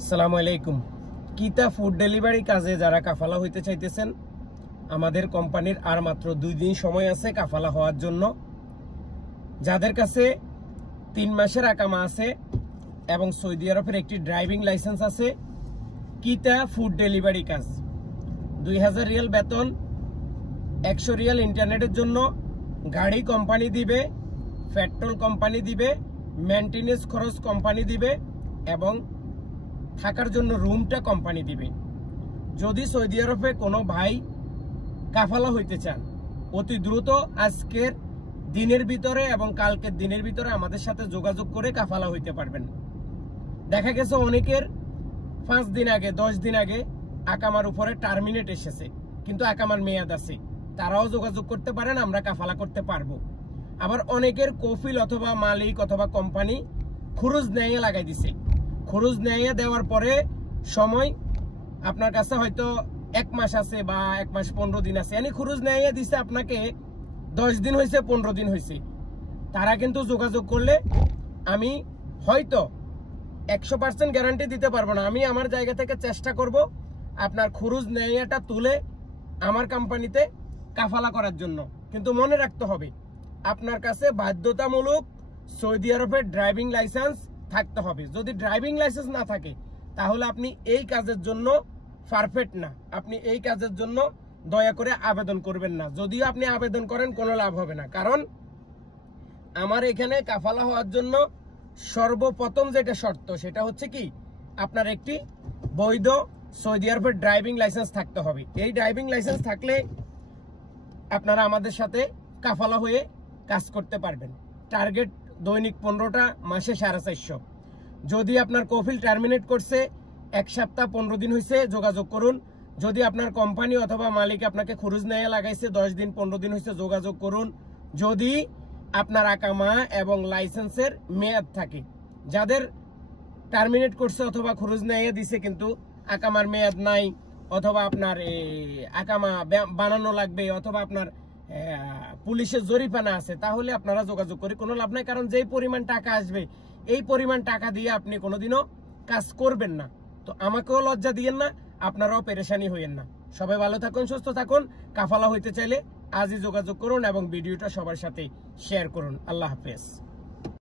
আসসালামু আলাইকুম। কিতা ফুড ডেলিভারি কাজে যারা কাফালা হইতে চাইতেছেন, আমাদের কোম্পানির আর মাত্র 2 দিন সময় আছে কাফালা হওয়ার জন্য। যাদের কাছে 3 মাসের আকামা আছে এবং সৌদি আরবের একটি ড্রাইভিং লাইসেন্স আছে, কিতা ফুড ডেলিভারি কাজ 2000 রিয়াল বেতন, 100 রিয়াল ইন্টারনেটের জন্য, গাড়ি কোম্পানি দিবে, পেট্রোল কোম্পানি দিবে, মেইনটেনেন্স খরচ কোম্পানি দিবে এবং থাকার জন্য রুমটা কোম্পানি দিবে। যদি সৌদি আরবে কোনো ভাই কাফালা হইতে চান, অতি দ্রুত আজকের দিনের ভিতরে এবং কালকের দিনের ভিতরে আমাদের সাথে যোগাযোগ করে কাফালা হইতে পারবেন। দেখা গেছে অনেকের 5 দিন আগে 10 দিন আগে আকামার উপরে টার্মিনেট এসেছে, কিন্তু আকামার মেয়াদ আছে, তারাও যোগাযোগ করতে পারেন, আমরা কাফালা করতে পারবো। আবার অনেকের কফিল অথবা মালিক অথবা কোম্পানি খরচ নেয়ে লাগাই দিছে, খরচ নেয়ে দেওয়ার পরে সময় আপনার কাছে হয়তো 1 মাস আছে বা 1 মাস 15 দিন আছে, yani খরচ নেয়ে দিছে আপনাকে 10 দিন হয়েছে 15 দিন হয়েছে। তারা কিন্তু যোগাযোগ করলে আমি হয়তো 100% গ্যারান্টি দিতে পারবো না, আমি আমার জায়গা থেকে চেষ্টা করব আপনার খরচ নেয়াটা তুলে আমার কোম্পানিতে কাফালা করার জন্য। কিন্তু মনে রাখতে হবে আপনার কাছে বাধ্যতামূলক সৌদি আরবের ড্রাইভিং লাইসেন্স থাকতে হবে। যদি ড্রাইভিং লাইসেন্স না থাকে তাহলে আপনি এই কাজের জন্য পারফেক্ট না, আপনি এই কাজের জন্য দয়া করে আবেদন করবেন না। যদিও আপনি আবেদন করেন কোনো লাভ হবে না, কারণ আমার এখানে কাফালা হওয়ার জন্য সর্বপ্রথম যেটা শর্ত সেটা হচ্ছে কি, আপনার একটি বৈধ সৌদি আরবের ড্রাইভিং লাইসেন্স থাকতে হবে। এই ড্রাইভিং লাইসেন্স থাকলে আপনারা আমাদের সাথে কাফালা হয়ে কাজ করতে পারবেন। টার্গেট দৈনিক 15টা, মাসে 450। যদি আপনার কফিল টার্মিনেট করছে 1 সপ্তাহ 15 দিন হয়েছে, যোগাযোগ করুন। যদি আপনার কোম্পানি অথবা মালিক আপনাকে খরচ নেয়া লাগাইছে 10 দিন 15 দিন হয়েছে, যোগাযোগ করুন। যদি আপনার আকামা এবং লাইসেন্সের মেয়াদ থাকে, যাদের টার্মিনেট করছে অথবা খরচ নেয়া দিছে কিন্তু আকামার মেয়াদ নাই, অথবা আপনার আকামা বানানো লাগবে, অথবা আপনার পুলিশের জরিমানা আছে, তাহলে আপনারা যোগাযোগ করে কোনো লাভ নাই। কারণ যেই পরিমাণ টাকা আসবে এই পরিমাণ টাকা দিয়ে আপনি কোনোদিনও কাজ করবেন না। তো আমাকেও লজ্জা দিয়েন না, আপনারাও পেরেশানি হইয়েন না। সবাই ভালো থাকুন, সুস্থ থাকুন। কাফালা হইতে চাইলে আজই যোগাযোগ করুন এবং ভিডিওটা সবার সাথে শেয়ার করুন। আল্লাহ হাফেজ।